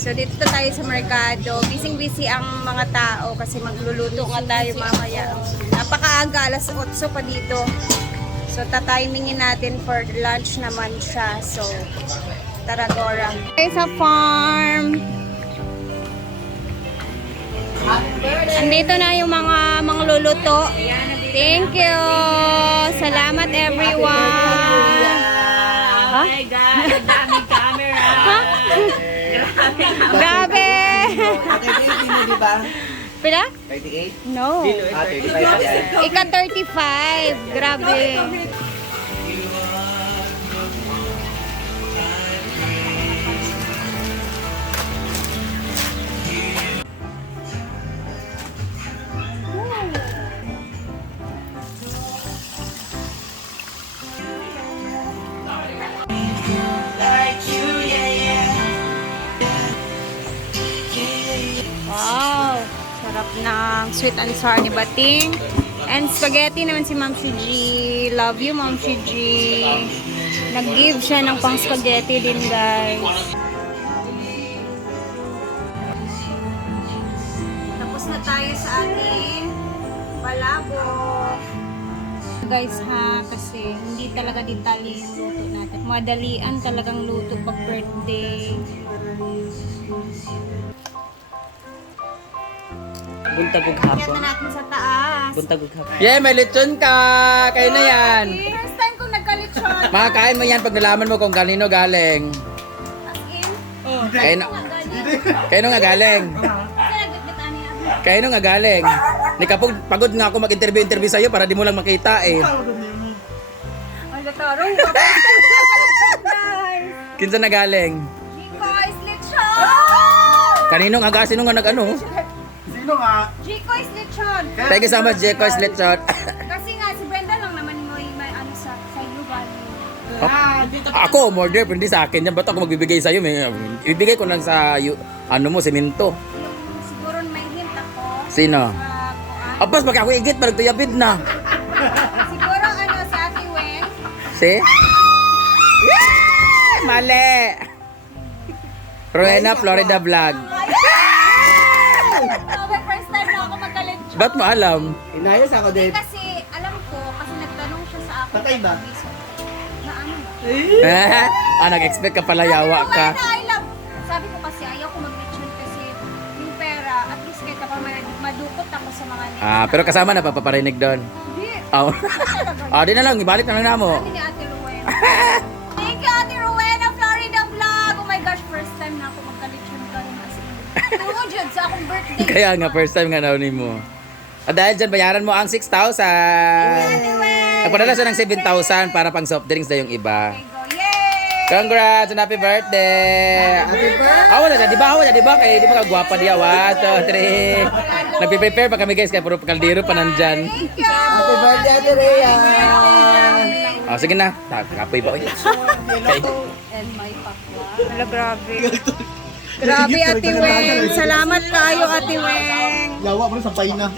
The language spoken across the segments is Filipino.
So dito tayo sa merkado. Busy-busy ang mga tao kasi magluluto nga tayo mamaya. Napakaaga, alas 8 pa dito. So tatimingin natin for lunch naman siya. So tara Gora. Okay, sa farm. Andito na yung mga mga luluto. Thank you. Salamat everyone. Ha? my God, ang daming camera. Grabe. 38 mo, di ba? Pila? 38? No. Ah, 35 yan. Ika 35. Grabe. Sweet and sour ni Bating. And spaghetti naman si Ma'am si G. Love you, Ma'am si G. Nag-give siya ng pang spaghetti din, guys. Tapos na tayo sa ating palabok. Guys ha, kasi hindi talaga detalye yung luto natin. Madalian talagang luto pag birthday. Buntag ug Kaya hapon. na natin sa taas. Buntag ug hapon. Yeah, may lechon ka! Kayo na yan! First time kong nagkalitsyon. Makakain mo yan pag nalaman mo kung kanino galing. As in, mga ganyan. kayo nga galing. Kayo nga galing. Ni kapag pagod nga ako mag-interview-interview sa'yo para di mo lang makita eh. Ang latarong. Kinsa na galing? Chico is lechon! Kanino nga ga? Sino nga nag-ano? Chico is lechon. Thank you so much, Jeco Lechon. Kasi nga, si Brenda lang naman mo yung may ano sa, sa iyo. Ah, dito ako, order, pero hindi sa akin. Yan, ba't ako magbibigay sa'yo? May, ibigay ko lang sa, yu- ano mo, simento. Yung siguro may hint ako. Sino? sa kuan. Apas, pag ako igit, parang tuyabid na. Siguro ano sa Ate Wen. See? Yeah! Mali! Rowena, Florida Vlog. Ba't mo alam? Inayos ako din. Kasi alam ko, kasi nagtanong siya sa akin. Patay ba? Na ano ba? ah, nag-expect ka pala yawa Sabi ko, ka. "Wala, I love. Sabi ko kasi ayaw ko mag-lechon kasi yung pera, at least kahit ako ma- madukot ako sa mga next Ah, pero kasama na papaparinig doon. Hindi. Oh. ah, di na lang, ibalik na lang na mo. Sabi ni Ate Rowena. Thank you, Ate Rowena, Florida Vlog. Oh my gosh, first time na ako magka-lechon karon as in. Tungo dyan sa akong birthday. Kaya nga, first time nga naunin mo. At dahil dyan, bayaran mo ang 6,000. Ate Wen. Nagpadala siya ng 7,000 para pang soft drinks na yung iba. Congrats and happy birthday! Happy birthday! Ah, wala na, di ba? Wala, di ba? Kaya di ba kagwapa diya? One, two, three. Nagpe-prepare pa kami guys, kaya puro kaldero pa nandyan. Happy birthday, Ate Rhea! Oh, sige na. Ta- Kapoy ba? Uy. Okay. And my pakwa. Hala, grabe. Grabe, Ate Weng. Salamat kayo, Ate Weng. Lawa mo sa paina.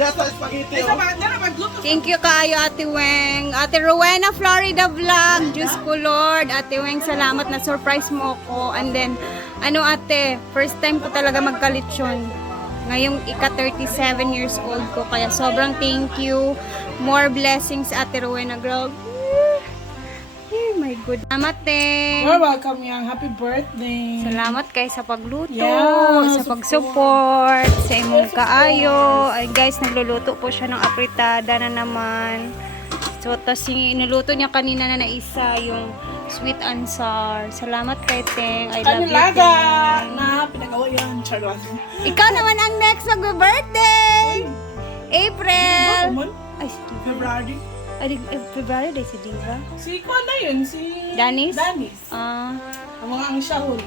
Thank you kayo, Ate Weng. Ate Rowena, Florida Vlog. Diyos ko, Lord. Ate Weng, salamat na surprise mo ko. And then, ano ate, first time ko talaga magkalitsyon. Ngayong ika-37 years old ko. Kaya sobrang thank you. More blessings, Ate Rowena, girl. Oh my good. Salamat, Teng. You're welcome yang. Happy birthday. Salamat kay sa pagluto, Yes, sa pag-support, sa imong kaayo. Ay guys, nagluluto po siya ng apritada na naman. So, tapos yung inuluto niya kanina na naisa, yung sweet and sour. Salamat kay Teng. I love you, Kanilaga Teng. na pinagawa yan. Charot. Ikaw naman ang next mag-birthday! April! Ay. February. Ay, di- eh, February day si Diva. Si Kwan na yun, si... Danis? Danis. Ah. Ang mga ang siyahol.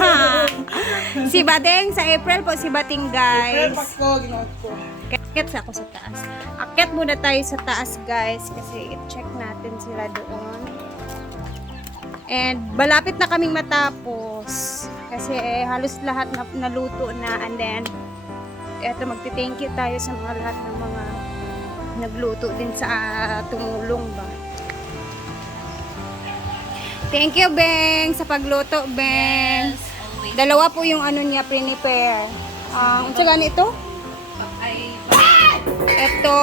si Badeng sa April po, si Bating Pero guys. Pasko, ginawa ko. Akit ako sa taas. Akit muna tayo sa taas, guys, kasi i-check natin sila doon. And malapit na kaming matapos. Kasi eh, halos lahat na naluto na. And then, eto, magti-thank you tayo sa mga lahat ng mga nagluto din sa ah, tumulong ba. Thank you, Beng, sa pagluto, Beng. Dalawa po yung ano niya, prepare. Ang unsa gani ito? Ito,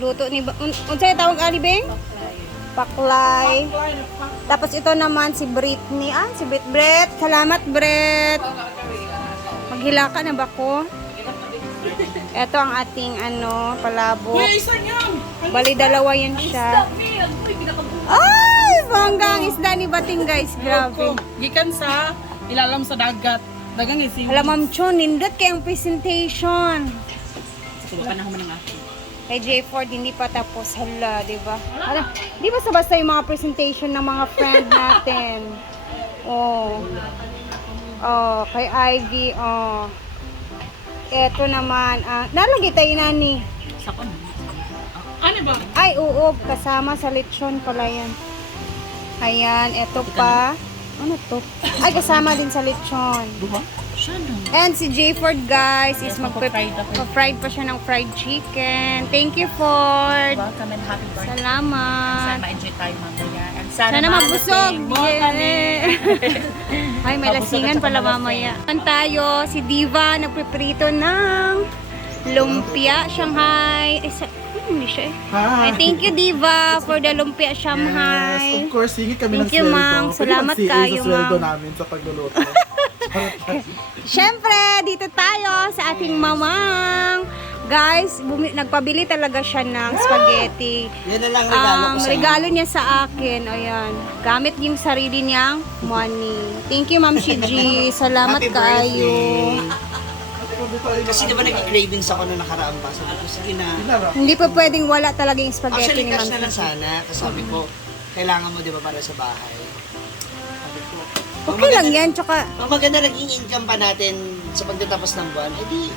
luto ni ba- un, unsa tawag ali beng? Paklay. Tapos ito naman si Britney. Ah, si Brit Brit. Salamat, Brit. Maghila ka na ba ko? Ito ang ating ano, palabo. Kuya, isa niyan. Bali, dalawa yan siya. Ay, banggang isda ni Bating guys. Grabe. Gikan sa ilalam sa dagat. Dagang isi. Hala, Ma'am Chon, nindot kayong presentation. Ka na naman ng akin. Kay J Ford, hindi pa tapos. Hala, di ba? Hala, di ba sa basta yung mga presentation ng mga friend natin? Oh. Oh, kay Ivy, oh. Eto naman, ah, nalagay tayo nani. Sa kon. Ano ba? Ay, oo, kasama sa lechon pala yan. Ayan, eto pa. Ano to? Ay, kasama din sa lechon. Duha? No. And si J Ford guys is magpa-fried pa siya ng fried chicken. Thank you Ford. Welcome and happy birthday. Salamat. ma-enjoy tayo mamaya. Sana, Sana mabusog. Yeah. Ay, may lasingan pala mamaya. Kan tayo, si Diva nagpiprito ng lumpia Shanghai. Eh, sa, hindi siya eh. Ay, Hi. thank you Diva for the lumpia Yes, Shanghai. of course, hingi kami Thank ng you, sweldo. Pwede Salamat mag-CA kayo, sa sweldo namin sa pagluluto. Siyempre, dito tayo sa ating mamang. Guys, bumi- nagpabili talaga siya ng spaghetti. Yan na lang Um, regalo niya sa akin. Ayan. Gamit yung sarili niyang money. Thank you, Ma'am Shiji. Salamat kayo. Kasi di ba nag-cravings ako na nakaraan pa? Sabi ko, sige na. Hindi pa pwedeng wala talaga yung spaghetti Actually, ni Ma'am cash na lang Shiji. sana. Kasi sabi ko, kailangan mo di ba para sa bahay. Sabi ko, Okay lang yan. Tsaka, Pag maganda naging income pa natin sa pagtatapos ng buwan, edi,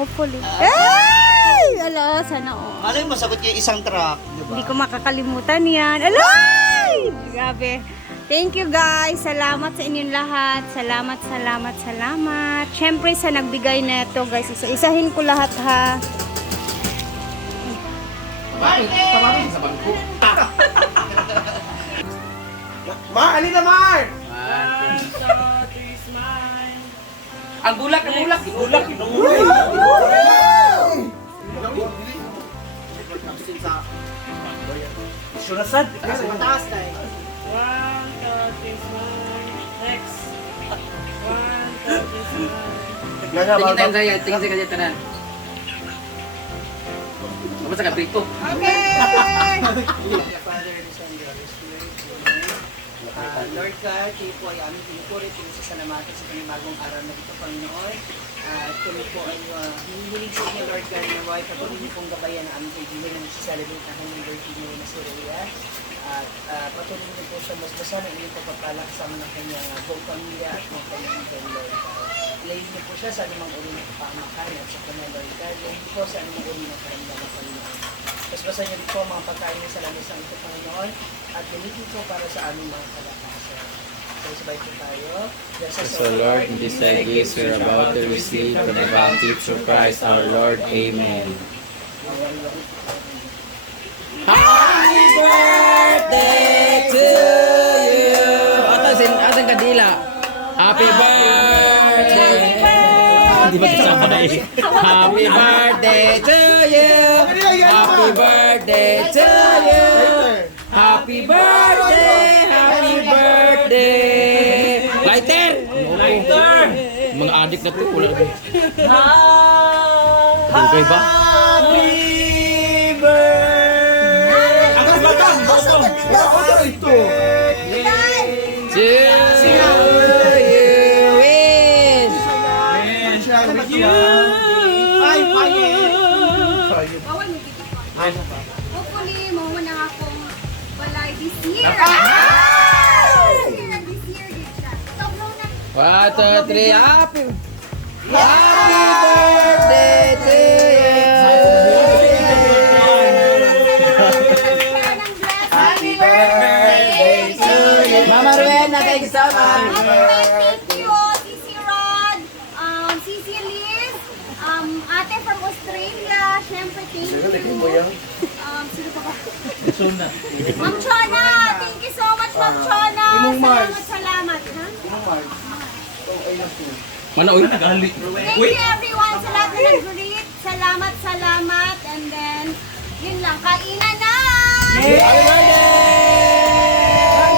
hopefully. Ay! Ala, sana oh. malay mo, sagot kayo isang truck, di ba? Hindi ko makakalimutan yan. Alay! Grabe. Thank you guys. Salamat sa inyong lahat. Salamat, salamat, salamat. Siyempre sa nagbigay na ito guys. Isa-isahin ko lahat ha. Ma, alin na, Mar! Ang bulak, ang bulak. Bulak. Surasad. Kasi mataas na eh. Tingin tayo sa'yo, tingin sa'yo kasi tanan. Kamu sa kabrito. Okay! Ah, Lord God, kayo po ay aming pinupuri, pinasasalamatan sa panibagong araw na ito, Panginoon. At kami po ay uh, hinihilig sa inyo, Lord God, na buhay patuloy niyo pong gabayan ang aming kaibigan na nagsisalalit ng kanyang birthday ngayon na si Rhea. At uh, patuloy niyo po siya masbasan ang inyong pagpapala kasama ng kanyang uh, buong pamilya at mga kaibigan, Lord God. Ilayin niyo po siya sa anumang uri ng kapamakan at sa kanyang Lord God. Ilayin niyo po sa anumang uri ng karamdaman, Panginoon. Basbasan niyo rin po ang mga pagkain niyo sa langis ng ito, Panginoon, at gamitin po para sa aming mga kalakasan. So, sabay po tayo. Us, So Lord, in this day gifts we are about to receive from the bounty through Christ our Lord. Amen. Happy birthday to you. Atas sin asan kadila. Happy birthday. Kasama na eh? Happy birthday to you. Happy birthday to you. Happy birthday. Happy birthday. Lighter. Lighter. Mga adik na to. Wala. Dugay ba? Happy birthday! Ang bagang! Ano ito? To Three, happy Happy birthday to Happy birthday to you. Mama Rowena, thank you so much. Thank you, Sisi Rod, um, Sisi Liz, um, ate from Australia, syempre thank you. Um, sino pa ba? Ma'am Chona, thank you so much, Ma'am Chona. Imong Mars. Salamat, salamat. Ha? Mana uy? Thank you everyone sa lahat na nag-greet. Salamat, salamat. And then, yun lang, kainan na!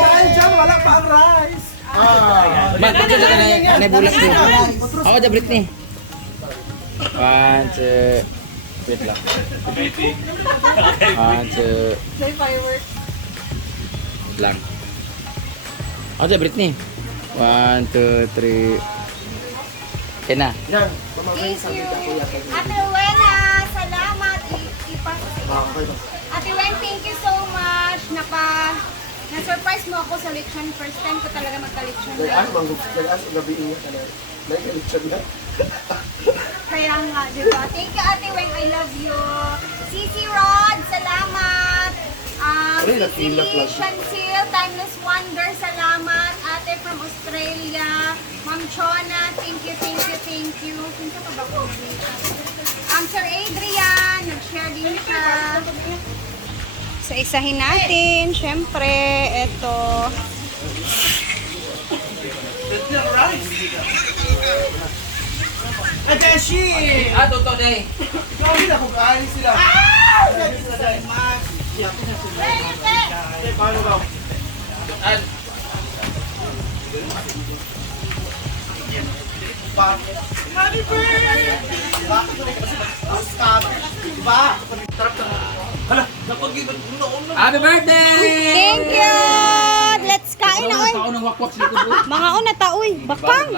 Dahil dyan, wala pa ang rice. Ah. Man, pagka ka na na bulat ni. Ako da Britney. One, two. Wait lang. One, two. May fireworks. Wait lang. Ako da Britney. One, two, three. Okay na. Thank you. Ate Wena, salamat. I- ipasa sa iyo. Ate Wen, thank you so much. Napa, na-surprise mo ako sa lechon. First time ko talaga magka-lechon. Dahil manggug, dahil as gabi ingat ka na. Dahil kalitsan na. Kaya nga, di ba? Thank you, Ate Weng. I love you. Cici Rod, salamat. Um, nakilat Lee? Shansil, Timeless Wonder, salamat. Ate from Australia. Ma'am Chona, thank you, thank you, thank you. Sino pa ba ko? Um, Sir Adrian, nag-share din siya. So, isahin natin. Siyempre, ito. Adeshi! Ah, totoo na eh. Grabe na kung kain sila. Paano ba? Pa. Happy birthday! Diba? Hala, napag-ibig mo na Happy! Thank you! Let's kain na, oy. Tao ng wakwak sa likod. oh. Mga una ta, uy. Bakang.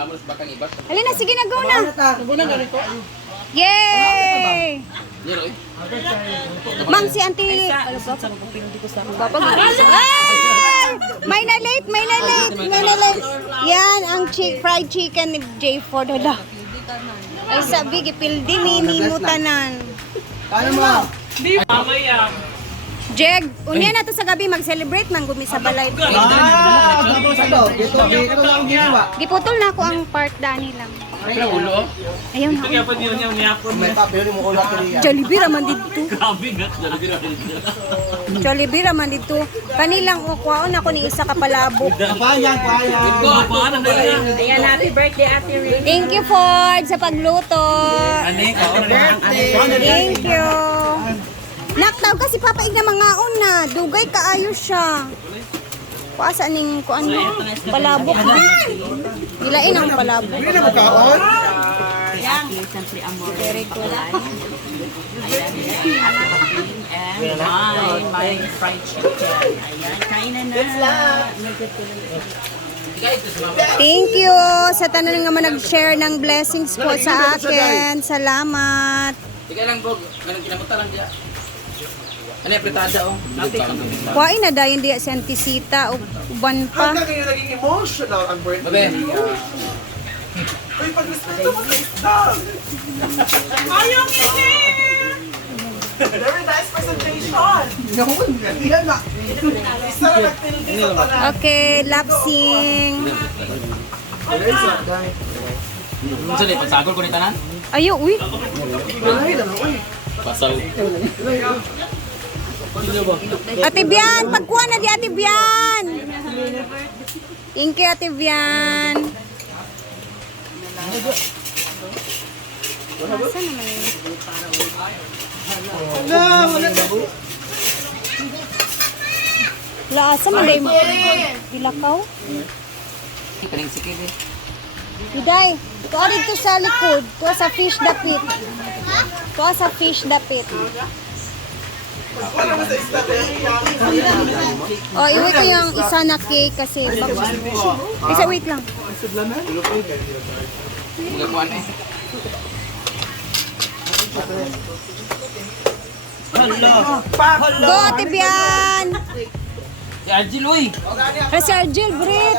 Halina, sige na, go na. Yay! Yan oy. Ma'am, si Auntie... Ano ba? May na late, may na late, may na late. Yan, ang chi- fried chicken ni J. Ford. Hala. Ay, sabi, gipildi ni ni Mutanan. Paano mo? Jeg, unya na to sa gabi, mag-celebrate man gumi sa balay. Ah. Giputol na ako ang part dani lang. Wala ulo oh. Ayun na. May papel mo ulat niya. Jollibee raman dito. Jollibee raman dito. Kanilang ukwaon ako ni isa ka palabo. Payan, payan. Ayan, happy birthday, Ate Rin. Thank you Ford sa pagluto. Birthday. Thank you. Naktaw kasi papaig na mga una. Dugay kaayo siya. Kuasa ning kuan? Palabok. Nilain ang palabok. Hindi na magkaon? Very good. And mine, my fried chicken. Ayan, kain na na. Thank you sa tanan nga man nag-share ng blessings po sa akin. Salamat. Tiga lang bog. Ganun kinabuta lang dia. Ano yung apretada oh. Kuwain na dayon diya si Auntie Sita ug uban pa. Hanggang ngayon naging emotional ang birthday Babe. niya. Uy, pag-respeto mo sa isa. Ayaw Very nice presentation. No, hindi na. Isa na nagtinigil sa tanan. Okay, lapsing. Unsa ni pagsagol ko ni tanan? Ayo, uy. Pasaw. Ate Bian, pagkuha na di Ate Bian. Thank you, Ate Bian. Nasaan naman yun? Laasa man day mo. Bilakaw? Kaning sikid eh. Iday, tuwa dito sa likod. Tuwa sa fish dapit. Tuwa sa fish dapit. Oh, iwi ko yung isa na cake kasi bak- Isa, wait lang. Magakuan eh. Go, Ate Bian! Si Arjil uy. Kasi Argel, great!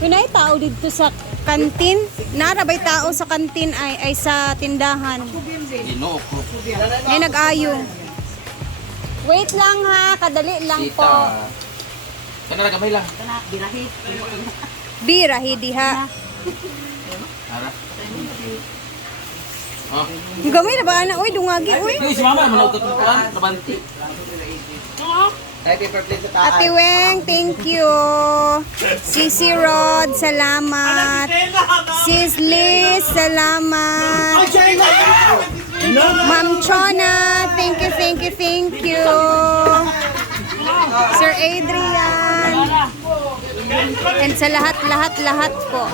Pinay tao dito sa kantin. Narabay tao sa kantin ay, ay sa tindahan. Ginoo ko. May nag-ayo. Wait lang ha, kadali lang po. Tita. Kana ra gamay lang. Bira, hidi ha. Ara. Oh. Gamay na ba na? Uy, dungagi, uy. Uy, si mama man og kuan, kabanti. Ay, paper plate sa taas. Ate Weng, thank you. Sisi Rod, salamat. Sis Liz, salamat. Ma'am Chona, thank you, thank you, thank you. Sir Adrian. And sa lahat, lahat, lahat po.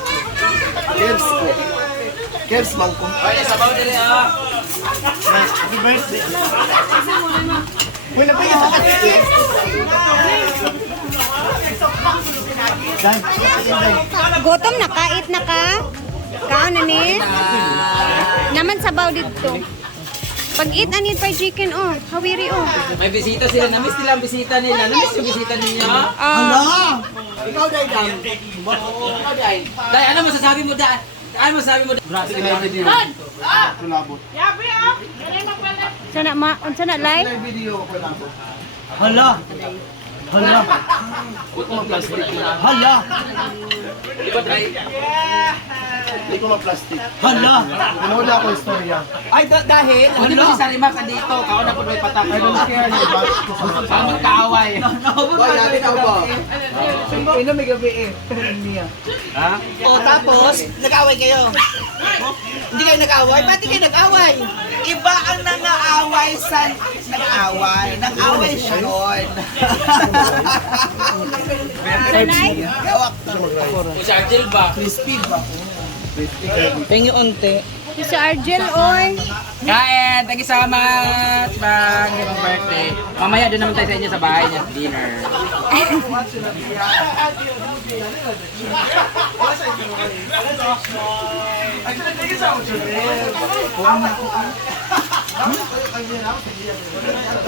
Kevs po. Kevs man ko. Ay, sabaw dili ah. Happy birthday. Uy, napaya sa katikin. Dan, Gutom na ka, eat na ka. Kaon na ni. Naman sabaw dito. Pag eat ani pa chicken oh, hawiri oh. May bisita sila. Namiss nila ang bisita nila. Namiss yung bisita ninyo. Ah, Ikaw, Day, Dan. Day, ano masasabi mo, Day? Ano masasabi mo? Grabe ka namin din. kulabot. sana ma, sana live. May video ko lang. Hala. Hala. Hala. Diba, Day? Hindi ko ma-plastic. Hala. Pinula ako istorya. Ay, da- dahil. Hindi ba si Sarimac dito? Kao na po may patak. I don't care Kao magkaaway. Boy, natin ako ba? Ino may gabi eh. Niya. Ha? O tapos, nag-away kayo. Hindi kayo nag-away? Ba't kayo nag-away? Iba ang nang-aaway sa nag-away. Nang-away siya nun. Sanay? Gawak na. O si Argel ba? Ba? Pengi unti. Si Argel oy. Kain! Thank you so much! Bang! Happy birthday! Mamaya doon naman tayo sa inyo sa bahay niya dinner.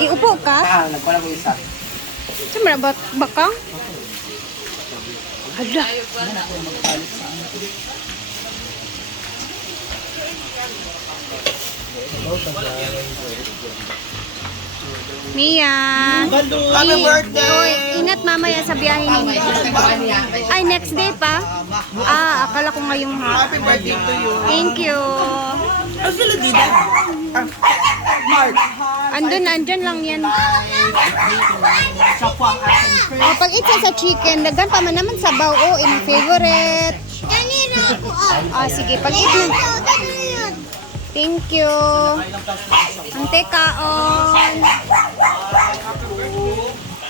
Iupo ka? Ah, nagpala ko isa. Sumra ba bakang? Hala. Mia. Happy birthday! Ingat mamaya sa biyahe ninyo. Ay, next day pa? Ah, akala ko ngayong ha. Happy birthday to you. Thank you. Ang sila dito? Mark. Andun, andyan lang yan. Oh, pag itsa sa chicken, dagan pa man naman sabaw. Oh, in favorite. Ah, sige, pag it Thank you. Ante kaon.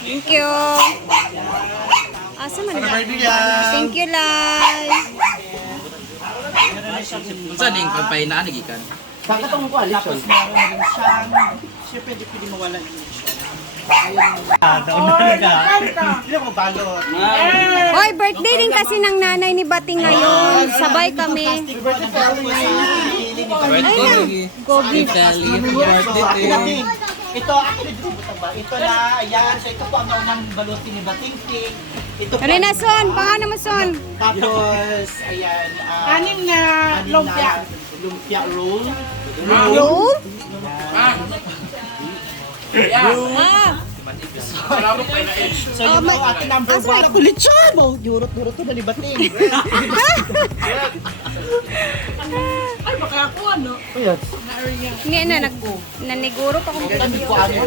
Thank you. Asa man na? Thank you, Lai. Saan yung kampay na nagikan? Tapos meron din siyang, siyempre di pwede mawala balot. Hoy, birthday din kasi ng nanay ni Bating ngayon. Sabay kami. Ay na, gogi. Bating. Ito, actually, dito ba? Ito na, ayan. So, ito po ang naunang balutin ni Bating Pig. Ito po. Ano na, Son? Paano mo, Son? Tapos, ayan. ah, Anim na lumpia. Lumpia roll. Roll? Ah! Ah, So, yun may- po ating number Asa one. Kulit siya! Durot-durot to na ni Bating. Ay, baka ako ano. hindi na, nag, naniguro pa kung Ano po ano?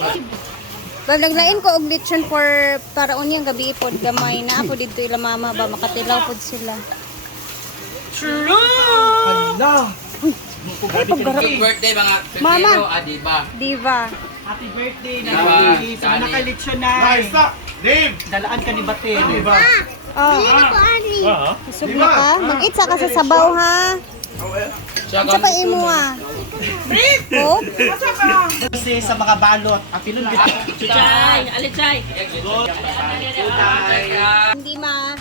Ano? Naglain ko og lechon for para unyang gabi pod gamay na ako dito ila mama ba makatilaw pod sila. Hala! Happy birthday mga Mama. Petrero, ah? Diva. Happy birthday na Diba? Dave. Sa Kani. nakalitsyon na. Dave! Dalaan ka ni Bating. Oh. Kusog na ka? Mag-itsa ka sa sabaw ha. Itsa pa imo ha. Oh, Kasi sa mga balot, ang pinun Chay, alichay. hindi ma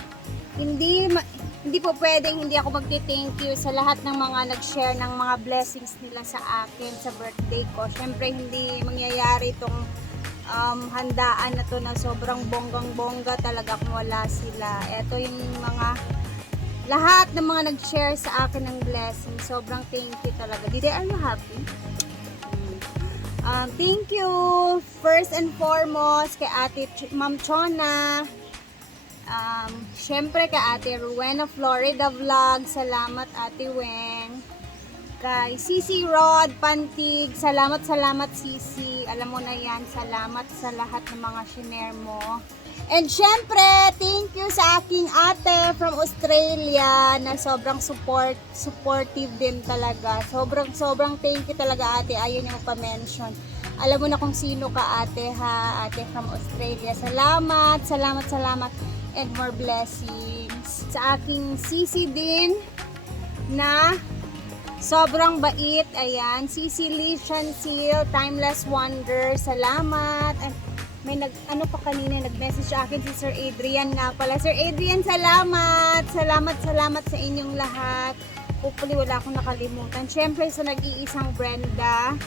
hindi ma, hindi po pwedeng hindi ako magti-thank you sa lahat ng mga nag-share ng mga blessings nila sa akin sa birthday ko. Syempre hindi mangyayari itong um, handaan na to na sobrang bonggang-bongga talaga kung wala sila. Ito yung mga lahat ng mga nag-share sa akin ng blessing. Sobrang thank you talaga. Dide, are you happy? Um, thank you first and foremost kay Ate Ch- Ma'am Chona. Um, Siyempre kay Ate Rowena Florida Vlog. Salamat Ate Wen. Kay Sisi Rod Pantig. Salamat, salamat Sisi. Alam mo na yan, salamat sa lahat ng mga shiner mo. And syempre, thank you sa aking ate from Australia na sobrang support, supportive din talaga. Sobrang, sobrang thank you talaga ate. Ayaw niya pa-mention. Alam mo na kung sino ka ate ha, ate from Australia. Salamat, salamat, salamat. And more blessings. Sa aking sisi din na sobrang bait. Ayan, sisi Lishan Seal, Timeless Wonder. Salamat. And may nag ano pa kanina nag-message sa akin si Sir Adrian nga pala. Sir Adrian, salamat. Salamat, salamat sa inyong lahat. Hopefully wala akong nakalimutan. Syempre sa nag-iisang Brenda,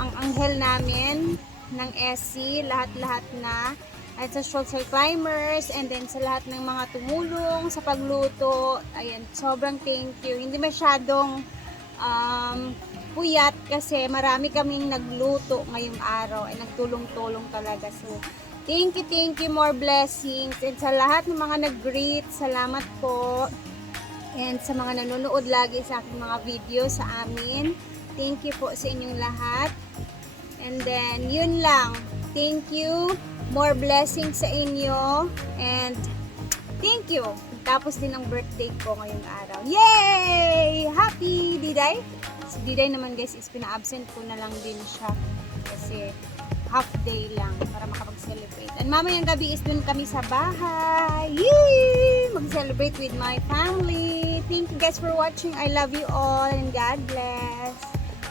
ang anghel namin ng SC, lahat-lahat na. At sa Shortside Climbers, and then sa lahat ng mga tumulong sa pagluto. Ayan, sobrang thank you. Hindi masyadong um, puyat kasi marami kaming nagluto ngayong araw ay nagtulong-tulong talaga. So, thank you, thank you, more blessings. And sa lahat ng mga nag-greet, salamat po. And sa mga nanonood lagi sa aking mga video sa amin, thank you po sa inyong lahat. And then, yun lang. Thank you. More blessings sa inyo. And thank you. Tapos din ang birthday ko ngayong araw. Yay! Happy Diday! Si Diday naman guys is pina-absent ko na lang din siya. Kasi half day lang para makapag-celebrate. And mamayang gabi is dun kami sa bahay. Yay! Mag-celebrate with my family. Thank you guys for watching. I love you all and God bless.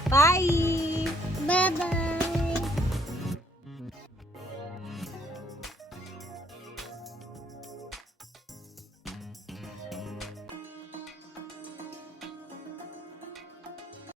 Bye!